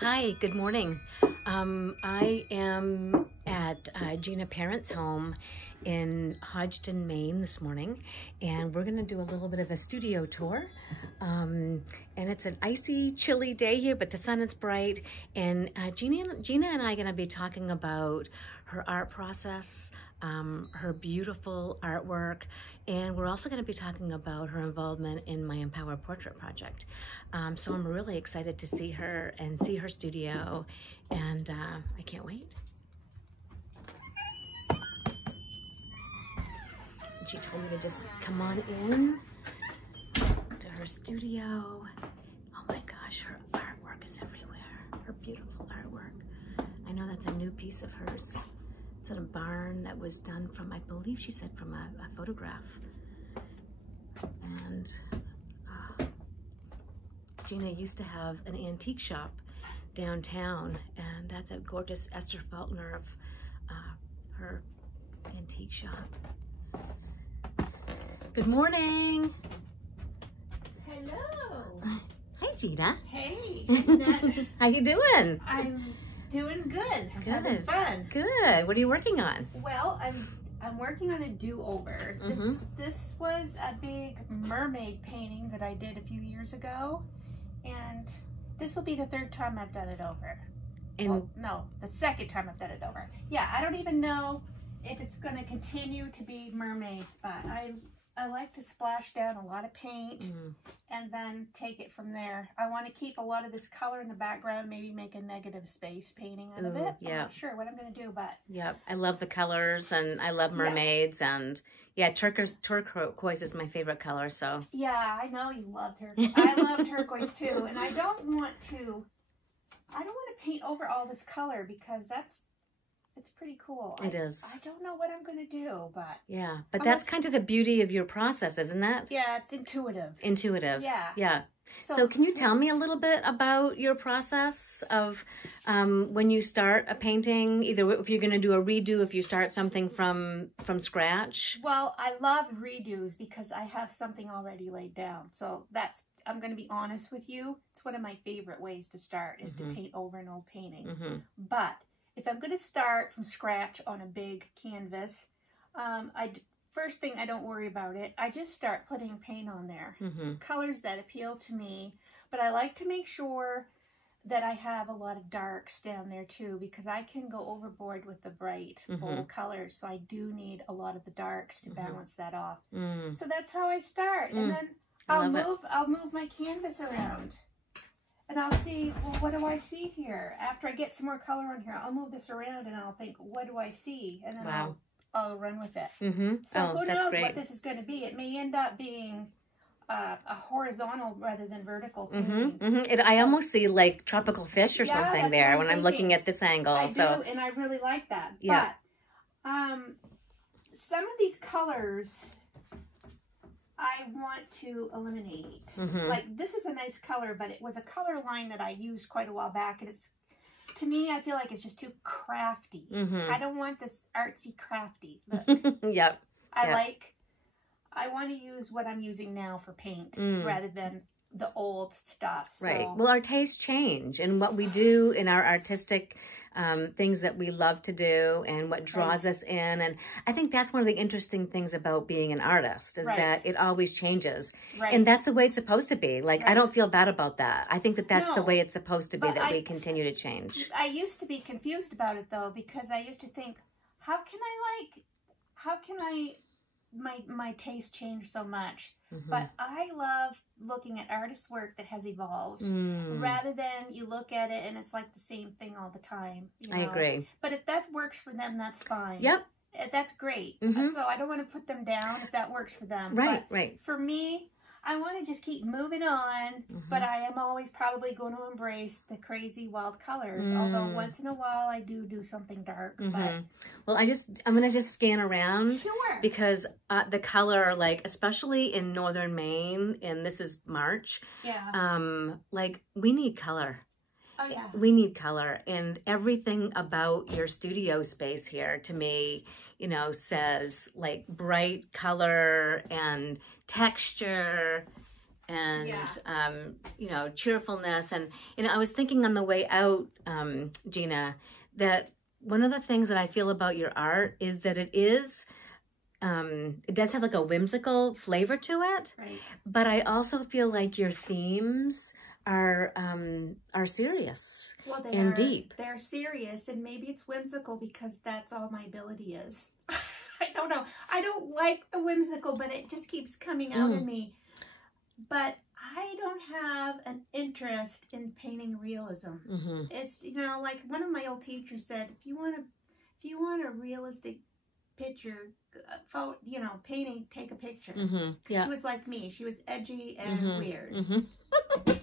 Hi, good morning. I am at Gina Parent's home in Hodgdon, Maine this morning, and we're gonna do a little bit of a studio tour. And it's an icy, chilly day here, but the sun is bright, and Gina and I are gonna be talking about her art process, her beautiful artwork, and we're also going to be talking about her involvement in my Empower Portrait project. So I'm really excited to see her and see her studio, and I can't wait. And she told me to just come on in to her studio. Oh my gosh, her artwork is everywhere. Her beautiful artwork. I know that's a new piece of hers. It's in a barn that was done from, I believe she said, from a photograph. And Gina used to have an antique shop downtown, and that's a gorgeous Esther Faulkner of her antique shop. Good morning. Hello. Hi, Gina. Hey, Annette. How you doing? I'm doing good. Good. Having fun. Good. What are you working on? Well, I'm working on a do-over. This was a big mermaid painting that I did a few years ago, and this will be the third time I've done it over. And well, no, the second time I've done it over. Yeah, I don't even know if it's going to continue to be mermaids, but I like to splash down a lot of paint and then take it from there. I want to keep a lot of this color in the background, maybe make a negative space painting out of it. Yeah. I'm not sure what I'm going to do, but... Yep, I love the colors, and I love mermaids, and yeah, turquoise is my favorite color, so... Yeah, I know you love turquoise. I love turquoise too, and I don't want to paint over all this color because it's pretty cool. It is. I don't know what I'm going to do, but... Yeah, but that's kind of the beauty of your process, isn't it? Yeah, it's intuitive. Intuitive. Yeah. Yeah. So can you tell me a little bit about your process of when you start a painting, either if you're going to do a redo, if you start something from scratch? Well, I love redos because I have something already laid down. So I'm going to be honest with you. It's one of my favorite ways to start is to paint over an old painting. But if I'm going to start from scratch on a big canvas, first thing, I don't worry about it. I just start putting paint on there. Colors that appeal to me. But I like to make sure that I have a lot of darks down there too, because I can go overboard with the bright, bold colors. So I do need a lot of the darks to balance that off. So that's how I start. And then I'll move my canvas around. And I'll see, well, what do I see here? After I get some more color on here, I'll move this around and I'll think, what do I see? And then I'll run with it. So who knows what this is going to be? It may end up being a horizontal rather than vertical painting. I almost see like tropical fish or something there when I'm looking at this angle. I do, and I really like that. Yeah. But some of these colors I want to eliminate. Like this is a nice color, but it was a color line that I used quite a while back, and it's, to me, I feel like it's just too crafty. I don't want this artsy crafty look. I want to use what I'm using now for paint rather than the old stuff. So. Right. Well, our tastes change, and what we do in our artistic things that we love to do and what draws us in. And I think that's one of the interesting things about being an artist is that it always changes. And that's the way it's supposed to be. Like, I don't feel bad about that. I think that that's the way it's supposed to be, that we continue to change. I used to be confused about it, though, because I used to think, how can my taste change so much? But I love looking at artist work that has evolved rather than you look at it and it's like the same thing all the time. You know? I agree. But if that works for them, that's fine. Yep. That's great. So I don't want to put them down if that works for them. Right, but for me, I want to just keep moving on, but I am always probably going to embrace the crazy wild colors. Although once in a while I do something dark. But well, I'm gonna just scan around. Sure. Because the color, like especially in northern Maine, and this is March. Yeah. Like we need color. Oh yeah. We need color, and everything about your studio space here to me, you know, says like bright color and texture and, you know, cheerfulness. And, you know, I was thinking on the way out, Gina, that one of the things that I feel about your art is that it does have like a whimsical flavor to it. Right. But I also feel like your themes are serious and deep. They're serious, and maybe it's whimsical because that's all my ability is. I don't know. I don't like the whimsical, but it just keeps coming out in me. But I don't have an interest in painting realism. It's, you know, like one of my old teachers said, if you want a realistic picture, you know, painting, take a picture. She was like me. She was edgy and weird.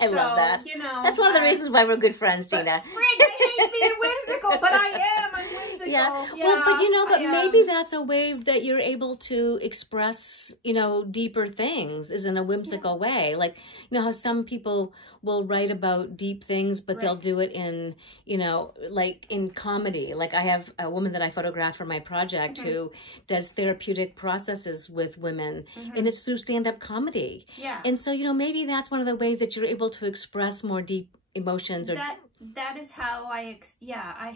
I love that. You know, that's one of the reasons why we're good friends, Gina. I hate being whimsical, but I'm whimsical. Yeah. Well, but you know, maybe that's a way that you're able to express, you know, deeper things is in a whimsical way. Like, you know, how some people will write about deep things, but they'll do it in, you know, like in comedy. Like I have a woman that I photographed for my project who does therapeutic processes with women, and it's through stand-up comedy. Yeah. And so, you know, maybe that's one of the ways that you're able to express more deep emotions. Or that is how I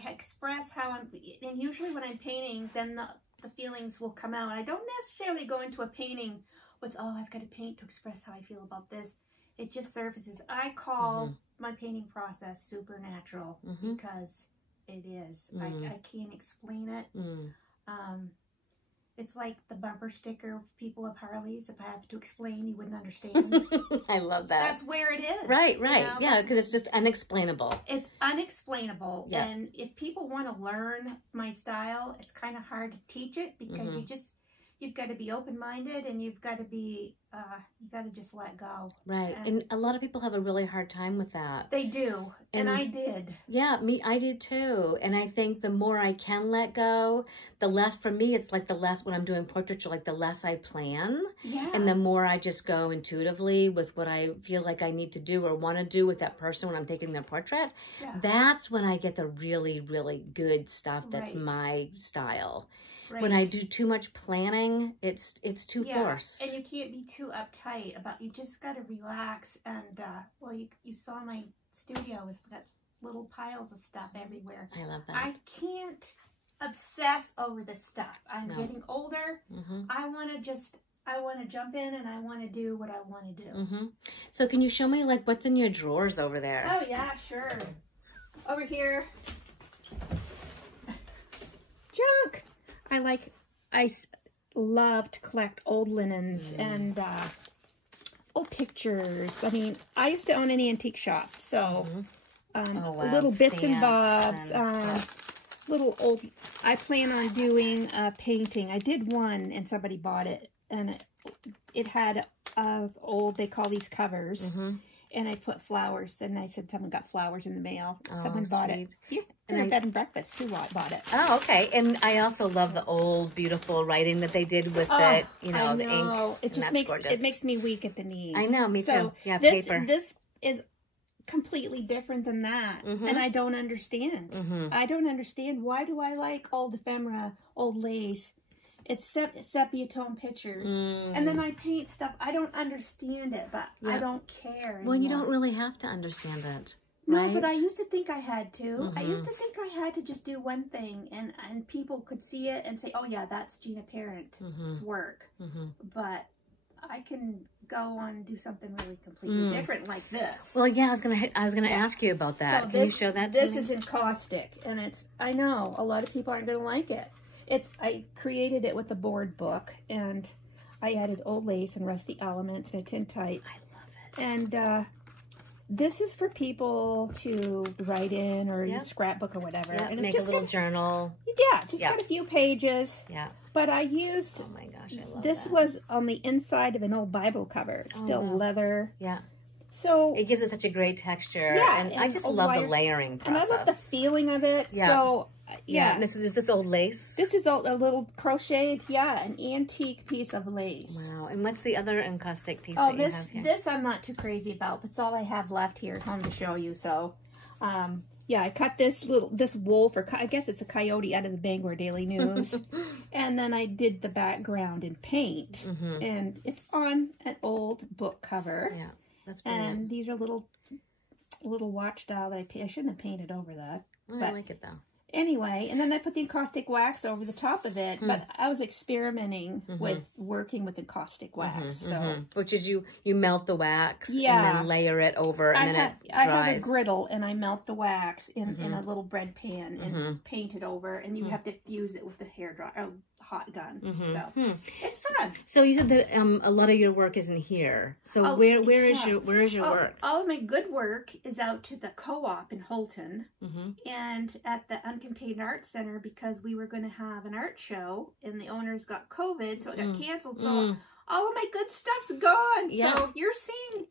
express how I'm, and usually when I'm painting, then the feelings will come out. I don't necessarily go into a painting with, oh, I've got to paint to express how I feel about this. It just surfaces. I call my painting process supernatural because it is. I can't explain it. It's like the bumper sticker people of Harleys. If I have to explain, you wouldn't understand. I love that. That's where it is. Right. You know? Yeah, because it's just unexplainable. It's unexplainable. Yeah. And if people want to learn my style, it's kind of hard to teach it because you've got to be open-minded and you've got to be, you got to just let go. Right. And a lot of people have a really hard time with that. They do. And I did. Yeah, I did too. And I think the more I can let go, the less, for me, it's like the less when I'm doing portraiture, like the less I plan. Yeah. And the more I just go intuitively with what I feel like I need to do or want to do with that person when I'm taking their portrait. Yeah. That's when I get the really, really good stuff that's my style. Right. When I do too much planning, it's too forced. And you can't be too uptight about, you just got to relax. And, well, you saw my studio, it's got little piles of stuff everywhere. I love that. I can't obsess over this stuff. I'm getting older. I want to jump in and I want to do what I want to do. So can you show me like what's in your drawers over there? Oh yeah, sure. Over here. Junk. I love to collect old linens and old pictures. I mean, I used to own an antique shop, so little bits and bobs, little old. I plan on doing a painting. I did one, and somebody bought it, and it had old. They call these covers. And I put flowers, and I said someone got flowers in the mail. Someone bought it. Yeah, and bed and breakfast. Sue bought it. Oh, okay. And I also love the old, beautiful writing that they did with the, you know, the ink. It just makes me weak at the knees. I know, me too. Yeah, paper. This is completely different than that, and I don't understand. I don't understand. Why do I like old ephemera, old lace? It's sepia tone pictures. And then I paint stuff. I don't understand it, but I don't care anymore. Well, you don't really have to understand it. No, but I used to think I had to. I used to think I had to just do one thing, and people could see it and say, oh, yeah, that's Gina Parent's work. But I can go on and do something really completely different like this. Well, yeah, I was gonna ask you about that. So can you show that to me? This is encaustic, and I know a lot of people aren't going to like it. I created it with a board book, and I added old lace and rusty elements and a tintype. I love it. And this is for people to write in or use scrapbook or whatever. Yep. And make a little journal. Yeah, just got a few pages. Yeah. But I used, oh my gosh, I love this was on the inside of an old Bible cover. Still leather. Yeah. So it gives it such a great texture. Yeah. And I just love the layering process. And I love the feeling of it. Yeah. So yeah. Is this old lace? This is a little crocheted, an antique piece of lace. Wow. And what's the other encaustic piece that you have here? This I'm not too crazy about. That's all I have left here at home to show you. So, yeah, I cut this wool for, I guess it's a coyote out of the Bangor Daily News. And then I did the background in paint. And it's on an old book cover. Yeah. That's brilliant. And these are little watch dial that I shouldn't have painted over that. Oh, I like it though. Anyway, and then I put the encaustic wax over the top of it, but I was experimenting with working with encaustic wax. Which is you melt the wax and then layer it over and then it dries. I have a griddle and I melt the wax in a little bread pan and paint it over, and you have to fuse it with the hot gun. So it's fun. So you said that a lot of your work isn't here. So where is your work? All of my good work is out to the co-op in Holton and at the Uncontained Art Center, because we were going to have an art show and the owners got COVID, so it got canceled. So all of my good stuff's gone. Yeah. So you're seeing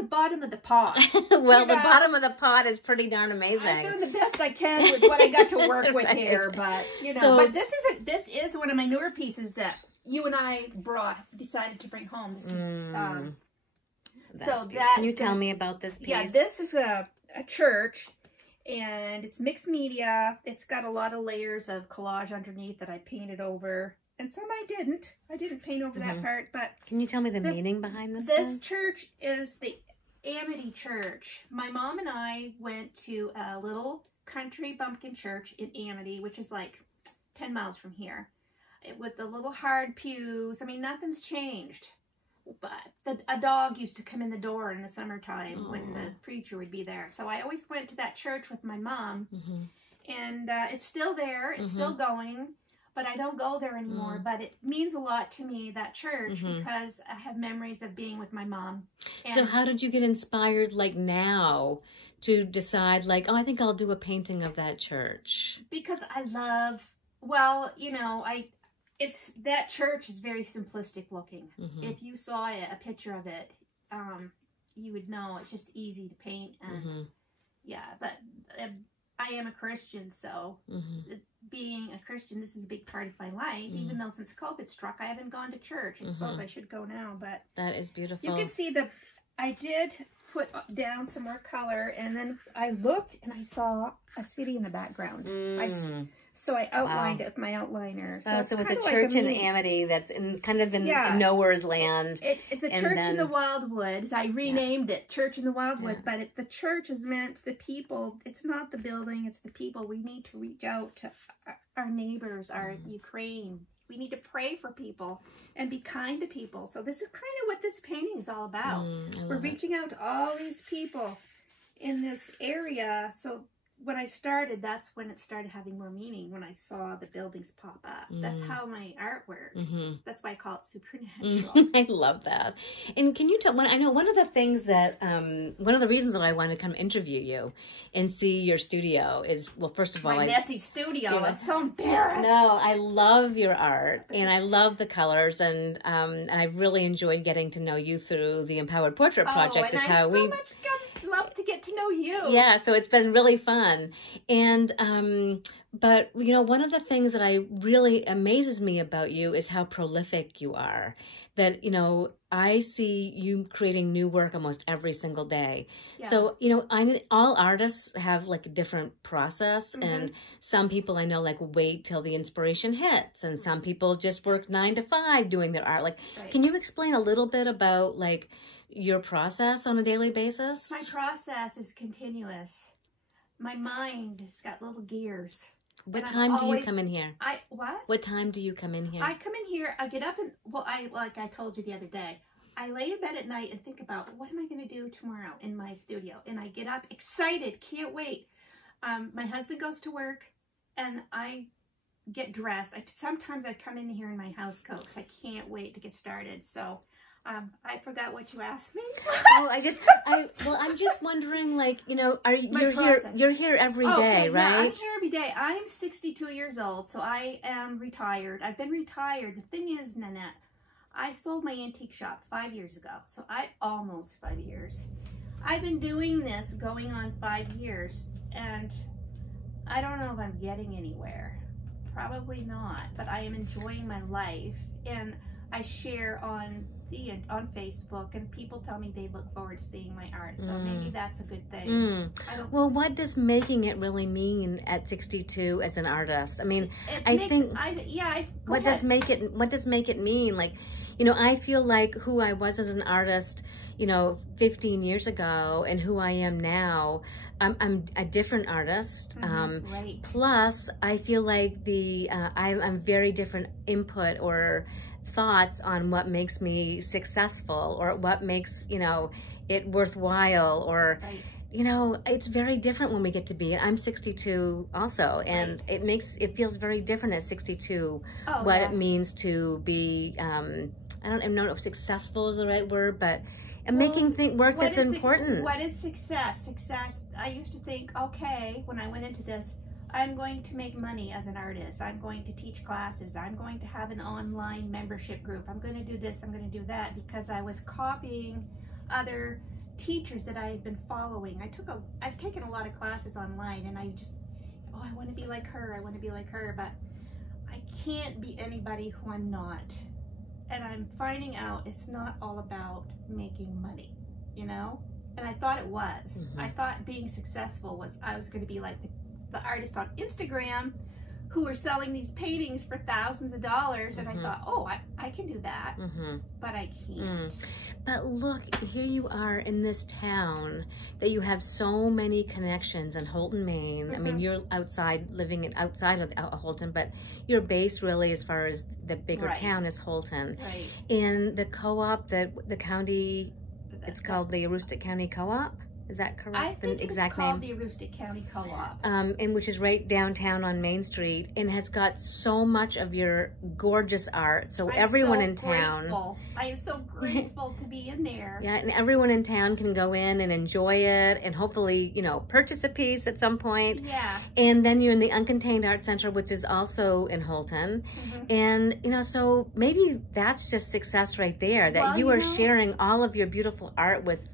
the bottom of the pot. Well, the bottom of the pot is pretty darn amazing. I'm doing the best I can with what I got to work with here, but but this is one of my newer pieces that you and I decided to bring home. This is Can you tell me about this piece? Yeah, this is a church, and it's mixed media. It's got a lot of layers of collage underneath that I painted over. And some I didn't. I didn't paint over that part, but... Can you tell me the meaning behind this This church is the Amity Church. My mom and I went to a little country bumpkin church in Amity, which is like 10 miles from here, with the little hard pews. I mean, nothing's changed. But a dog used to come in the door in the summertime when the preacher would be there. So I always went to that church with my mom, and it's still there. It's still going. But I don't go there anymore. But it means a lot to me, that church, because I have memories of being with my mom. And so how did you get inspired, like now, to decide, like, oh, I think I'll do a painting of that church? Because I love, well, that church is very simplistic looking. If you saw a picture of it, you would know it's just easy to paint. And but I am a Christian, so being a Christian, this is a big part of my life. Even though since COVID struck, I haven't gone to church. I suppose I should go now, but... That is beautiful. You can see I did put down some more color, and then I looked and I saw a city in the background. So I outlined it with my outliner. So it's a church in Amity that's in nowhere's land. It's a church in the Wildwoods. I renamed it Church in the Wildwood, but the church is meant the people. It's not the building, it's the people. We need to reach out to our neighbors, our Ukraine. We need to pray for people and be kind to people. So this is kind of what this painting is all about. We're reaching out to all these people in this area. So when I started, that's when it started having more meaning, when I saw the buildings pop up. That's how my art works. That's why I call it supernatural. I love that. And can you tell, I know one of the things that, one of the reasons that I want to come interview you and see your studio is, well, first of all, my messy studio. I'm so embarrassed. No, I love your art and I love the colors, and I've really enjoyed getting to know you through the Empowered Portrait Project. And I so much love to get to know you. Yeah, so it's been really fun. And but one of the things that really amazes me about you is how prolific you are. That I see you creating new work almost every single day. Yeah. So all artists have like a different process, and some people I know like wait till the inspiration hits, and some people just work 9 to 5 doing their art. Like, can you explain a little bit about like your process on a daily basis? My process is continuous. My mind has got little gears. What time do you come in here? What? What time do you come in here? I come in here, I get up and, like I told you the other day, I lay in bed at night and think about, what am I going to do tomorrow in my studio? And I get up excited, can't wait. My husband goes to work and I get dressed. Sometimes I come in here in my house coat because I can't wait to get started. So I forgot what you asked me. I'm just wondering, like, you're here every day, right? Yeah, I'm here every day. I'm 62 years old, so I am retired. I've been retired. The thing is, Nanette, I sold my antique shop 5 years ago, so almost 5 years. I've been doing this going on 5 years, and I don't know if I'm getting anywhere. Probably not, but I am enjoying my life, and I share on Facebook, and people tell me they look forward to seeing my art, so maybe that's a good thing. Well, what does making it really mean at 62 as an artist? I mean, what does make it mean? Like, I feel like who I was as an artist, you know, 15 years ago and who I am now, I'm a different artist. Right. Plus, I feel like I'm very different input or thoughts on what makes me successful or what makes, you know, it worthwhile or, Right. you know, it's very different when we get to be, I'm 62 also, and right. it feels very different at 62, what it means to be, I don't even know if successful is the right word, but making work that's important. What is success? Success, I used to think, okay, when I went into this, I'm going to make money as an artist. I'm going to teach classes. I'm going to have an online membership group. I'm going to do this. I'm going to do that, because I was copying other teachers that I had been following. I've taken a lot of classes online, and I just, I want to be like her. I want to be like her, but I can't be anybody who I'm not. And I'm finding out it's not all about making money, you know? And I thought it was. I thought being successful was, I was going to be like the artists on Instagram who were selling these paintings for thousands of dollars, and I thought, oh, I can do that, but I can't. But look, here you are in this town that you have so many connections in Houlton, Maine. I mean, you're living outside of Houlton, but your base really, as far as the bigger town, is Houlton. Right. And the co-op, the county, it's called the Aroostook County Co-op. Is that correct? I think it's called the Aroostook County Co-op. And which is right downtown on Main Street, and has got so much of your gorgeous art. So everyone in town. I am so grateful to be in there. Yeah, and everyone in town can go in and enjoy it, and hopefully, you know, purchase a piece at some point. Yeah. And then you're in the Uncontained Art Center, which is also in Houlton. And, you know, so maybe that's just success right there, that you are sharing all of your beautiful art with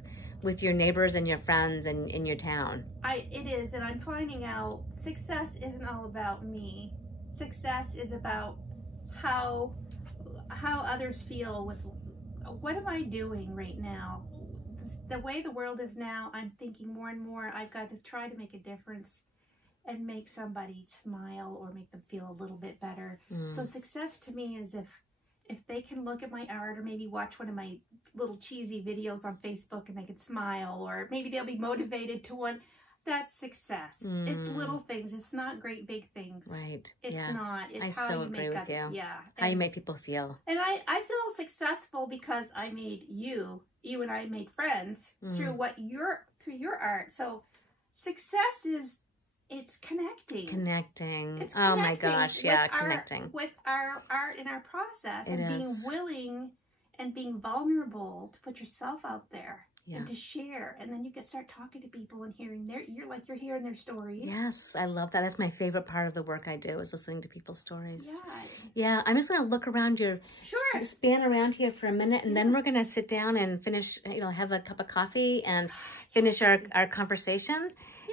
your neighbors and your friends and in your town. It is, and I'm finding out success isn't all about me. Success is about how others feel with, what am I doing right now? The way the world is now, I'm thinking more and more, I've got to try to make a difference and make somebody smile or make them feel a little bit better. So success to me is if they can look at my art, or maybe watch one of my little cheesy videos on Facebook and they can smile, or maybe they'll be motivated to one, that's success. It's little things. It's not great big things. Right. It's not. It's I how so you agree make with you. Yeah. How you make people feel. And I feel successful because I made you and I made friends through your art. So success is, it's connecting. It's connecting. Oh my gosh, yeah, connecting. With our art and our process, and being willing and being vulnerable to put yourself out there and to share. And then you can start talking to people and hearing you're hearing their stories. Yes, I love that. That's my favorite part of the work I do, is listening to people's stories. Yeah. Yeah, I'm just going to look around span around here for a minute, and then we're going to sit down and finish, you know, have a cup of coffee and finish our conversation.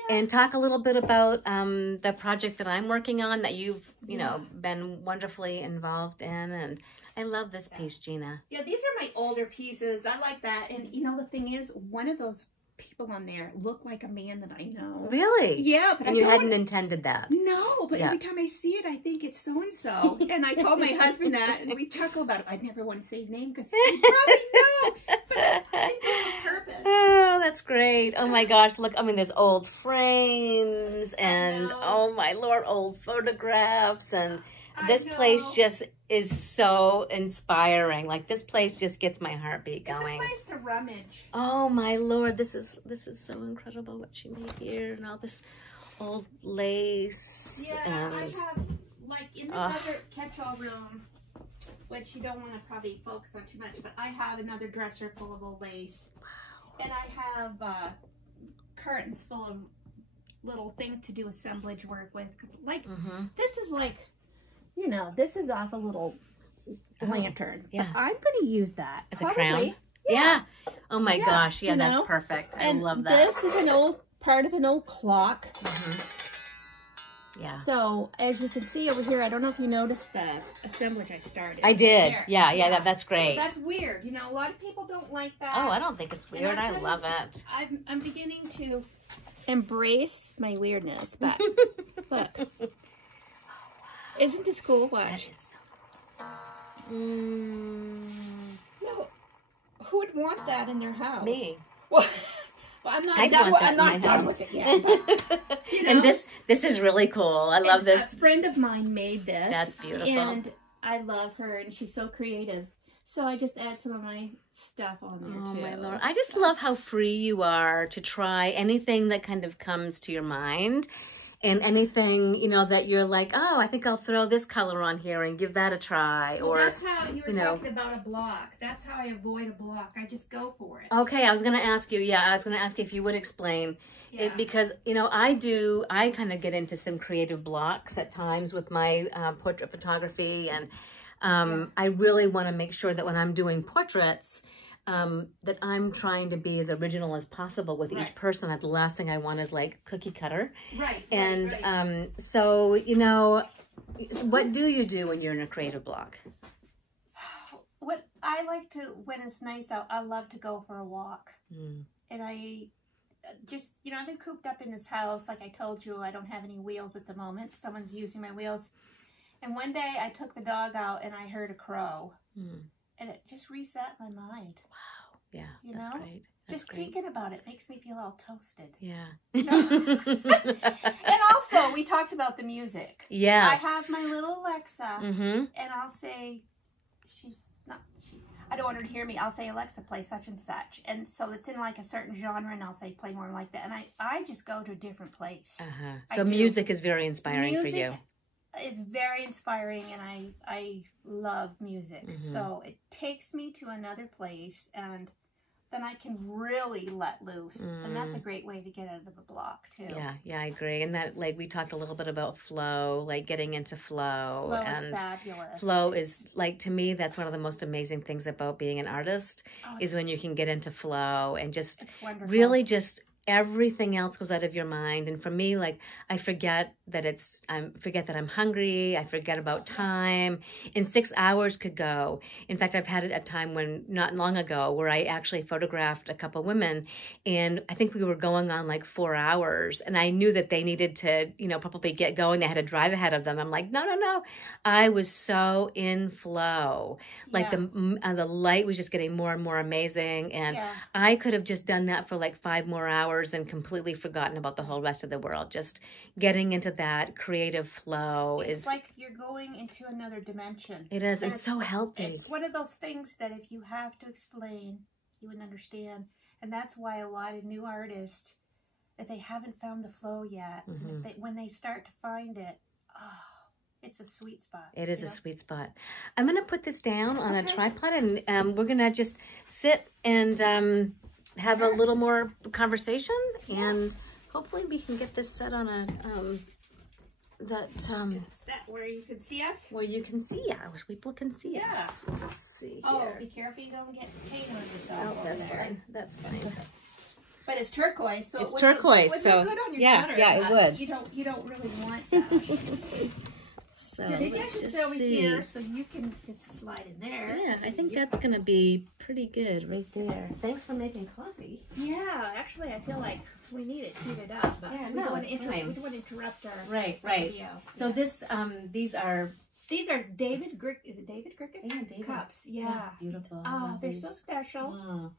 And talk a little bit about the project that I'm working on, that you've, you know, been wonderfully involved in. And I love this piece, Gina. Yeah, these are my older pieces. I like that. And, you know, the thing is, one of those people on there look like a man that I know. Really? Yeah. But and you hadn't intended that? No, but every time I see it, I think it's so-and-so. And I told my husband that, and we chuckle about it. I never want to say his name because he probably know. But I do it on purpose. Oh, that's great. Oh my gosh, look, I mean, there's old frames and, oh my Lord, old photographs. And this place just is so inspiring. Like, this place just gets my heartbeat going. It's a place to rummage. Oh my Lord, this is so incredible what she made here, and all this old lace. Yeah, and I have, like, in this other catch-all room, which you don't want to probably focus on too much, but I have another dresser full of old lace. Wow. And I have curtains full of little things to do assemblage work with, because, like, this is like, you know, this is off a little lantern. Yeah. But I'm going to use that. As a crown? Yeah. Oh my gosh. Yeah, that's perfect. I love that. This is an old part of an old clock. Yeah. So, as you can see over here, I don't know if you noticed the assemblage I started. I did. Yeah, that's great. So that's weird. You know, a lot of people don't like that. Oh, I don't think it's weird. I love it. I'm beginning to embrace my weirdness, but look. Isn't this cool? Watch. That is so cool. No. who would want that in their house? Me. Well, I'm not done. I'm not done with it yet. But, you know, and this is really cool. I love this. A friend of mine made this. That's beautiful. And I love her, and she's so creative. So I just add some of my stuff on there too. Oh my Lord! I just love how free you are to try anything that kind of comes to your mind. And anything, you know, that you're like, oh, I think I'll throw this color on here and give that a try. Well, or that's how you were talking about a block. That's how I avoid a block. I just go for it. Okay, I was going to ask you, if you would explain it, because, you know, I kind of get into some creative blocks at times with my portrait photography. And I really want to make sure that when I'm doing portraits, that I'm trying to be as original as possible with each person. The last thing I want is like cookie cutter. Right. And so, you know, what do you do when you're in a creative block? What I like to, when it's nice out, I love to go for a walk. And I just, you know, I've been cooped up in this house. Like I told you, I don't have any wheels at the moment. Someone's using my wheels. And one day I took the dog out and I heard a crow. And it just reset my mind. Wow. Yeah, you that's know? great. Just thinking about it makes me feel all toasted. Yeah. You know? And also, we talked about the music. Yes. I have my little Alexa, and I'll say, I don't want her to hear me. I'll say, Alexa, play such and such. And so it's in like a certain genre, and I'll say, play more like that. And I just go to a different place. So music is very inspiring for you. Is very inspiring, and I love music. So it takes me to another place, and then I can really let loose. And that's a great way to get out of the block too. Yeah, I agree. And that, like, we talked a little bit about flow, like getting into flow. Flow is fabulous. Flow is, like, to me, that's one of the most amazing things about being an artist, is when you can get into flow and just really just everything else goes out of your mind. And for me, like, I forget that I'm hungry. I forget about time. And 6 hours could go. In fact, I've had a time when, not long ago, where I actually photographed a couple women, and I think we were going on like 4 hours, and I knew that they needed to, you know, probably get going. They had to drive ahead of them. I'm like, no. I was so in flow. Like the light was just getting more and more amazing. And I could have just done that for like 5 more hours and completely forgotten about the whole rest of the world. Just getting into that creative flow is like you're going into another dimension. It is. It's so healthy. It's one of those things that if you have to explain, you would understand. And that's why a lot of new artists, that they haven't found the flow yet. And when they start to find it, it's a sweet spot. It is a sweet spot. I'm going to put this down on a tripod, and we're going to just sit and have a little more conversation, and hopefully we can get this set on a set where you can see us. Where you can see us. People can see us. Let's see. Oh, be careful you don't get paint on yourself. Oh, that's fine. That's fine. But it's turquoise, so it's turquoise. Would so look good on your yeah, sweater, it would. You don't really want that. So maybe I can sit over here so you can just slide in there. Yeah, I think that's going to be pretty good right there. Thanks for making coffee. Yeah, actually, I feel like we need it heated up. But we don't want to interrupt our video. So this, these are David Grick. Is it David Grickus? Yeah, David. Cups. Yeah. Beautiful. Oh, they're so special. Wow.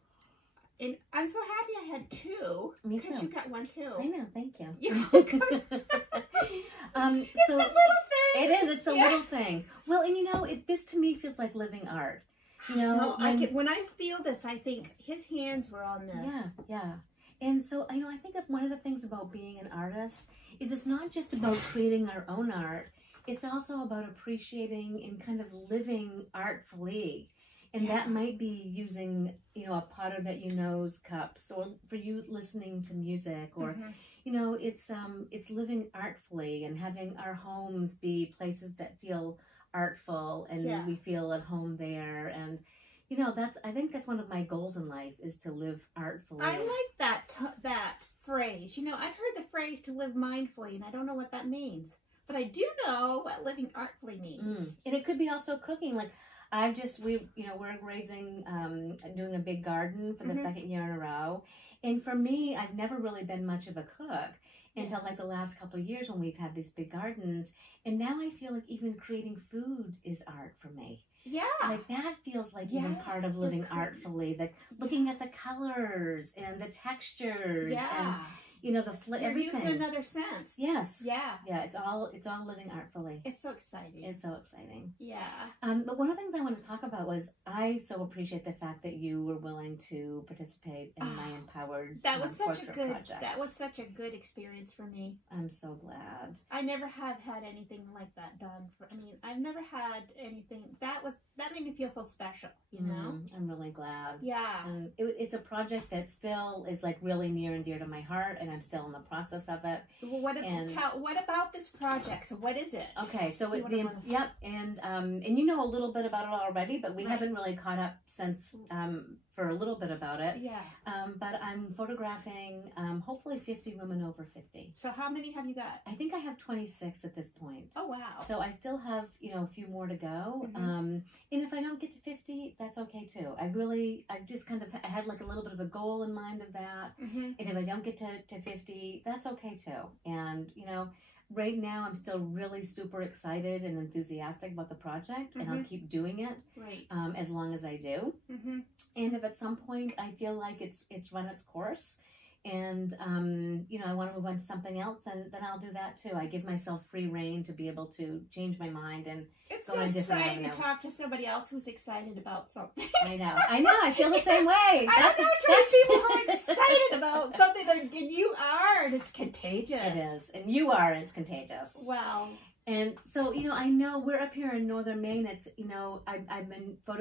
And I'm so happy I had two. Me too. Because you got one too. I know, thank you. You're welcome. It's the little things. It is. It's the little things. Well, and you know, this to me feels like living art. You know, when I feel this, I think his hands were on this. Yeah. And so, you know, I think one of the things about being an artist is it's not just about creating our own art. It's also about appreciating and kind of living artfully. And that might be using, you know, a potter that you know's cups, or for you listening to music, or, you know, it's living artfully and having our homes be places that feel artful, and we feel at home there. And, you know, I think that's one of my goals in life, is to live artfully. I like that phrase. You know, I've heard the phrase to live mindfully, and I don't know what that means, but I do know what living artfully means. And it could be also cooking. Like, we're raising, doing a big garden for the second year in a row. And for me, I've never really been much of a cook until like the last couple of years when we've had these big gardens. And now I feel like even creating food is art for me. Yeah. Like that feels like even part of living artfully. Like looking at the colors and the textures and you know, everything. Using another sense. Yes. Yeah. Yeah, it's all living artfully. It's so exciting. It's so exciting. Yeah. But one of the things I want to talk about was I so appreciate the fact that you were willing to participate in my Empowered Portrait project. That was such a good experience for me. I'm so glad. I never had anything like that done. I mean, I've never had anything that made me feel so special. You know. I'm really glad. Yeah. And it's a project that still is like really near and dear to my heart, and I'm still in the process of it. Well, what about this project? So what is it? Okay, so and you know a little bit about it already, but we haven't really caught up since for a little bit about it. Yeah. But I'm photographing hopefully 50 women over 50. So how many have you got? I think I have 26 at this point. Oh wow. So I still have a few more to go. And if I don't get to 50, that's okay too. I just kind of had like a little bit of a goal in mind of that. And if I don't get to 50, that's okay too. And right now I'm still really super excited and enthusiastic about the project, and I'll keep doing it as long as I do. And if at some point I feel like it's run its course and I want to move on to something else, then I'll do that too. I give myself free reign to be able to change my mind and go in a different avenue. It's so exciting to talk to somebody else who's excited about something. I know. I feel the same way. I know too many people who are excited about something, and you are, and it's contagious. It is, and you are, and it's contagious. Wow. And so, I know we're up here in northern Maine. It's, I've been photographing